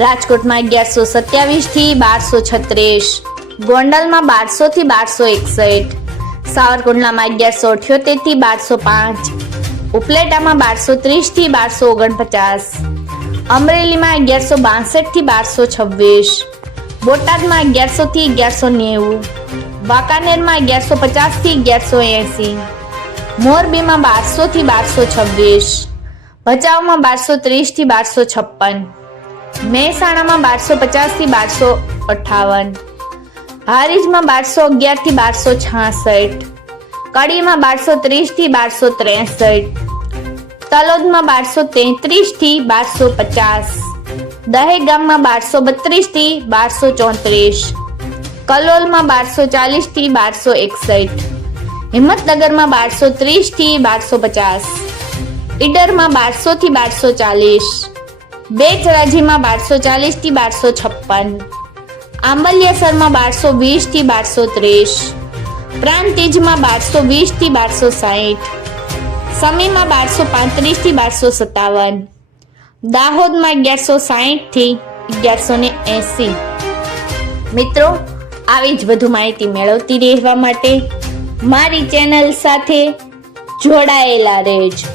રાજકોટમાં અગિયારસો સત્યાવીસથી બારસો છત્રીસ, ગોંડલમાં બારસો થી બારસો એકસઠ, સાવરકુંડલામાં અગિયારસો અઠ્યોતેરથી બારસો પાંચ, ઉપલેટામાં બારસો ત્રીસથી બારસો ઓગણપચાસ, અમરેલીમાં અગિયારસો બાસઠથી બારસો છવ્વીસ, બોટાદમાં અગિયારસો થી અગિયારસો નેવું, વાંકાનેરમાં અગિયારસો પચાસથી અગિયારસો એંસી, મોરબીમાં બારસો થી બારસો છવ્વીસ, ભચાઉમાં બારસો ત્રીસથી બારસો છપ્પન મહેસાણામાં બારસો પચાસથી બારસો અઠાવન. હારીજમાં બારસો અગિયારથી બારસો છાસઠ. કડીમાં બારસો ત્રીસથી બારસો ત્રેસઠ. તલોદમાં બારસો તેત્રીસથી બારસો પચાસ. દહેગામમાં બારસો બત્રીસથી બારસો ચોત્રીસ. કલોલમાં બારસો ચાલીસથી બારસો એકસઠ. હિંમતનગરમાં બારસો ત્રીસથી બારસો પચાસ. ઈડરમાં બારસો થી બારસો ચાલીસ. બેચરાજીમાં બારસો ચાલીસથી બારસો છપ્પન. આંબલિયાસરમાં બારસો વીસથી બારસો ત્રીસ. પ્રાંતિજમાં બારસો વીસથી બારસો સાહીઠ. સમીમાં બારસો પાંત્રીસથી બારસો સત્તાવન. દાહોદમાં અગિયારસો સાહીઠથી અગિયારસો ને એસી. મિત્રો, આવી જ વધુ માહિતી મેળવતી રહેવા માટે મારી ચેનલ સાથે જોડાયેલા રહેજો.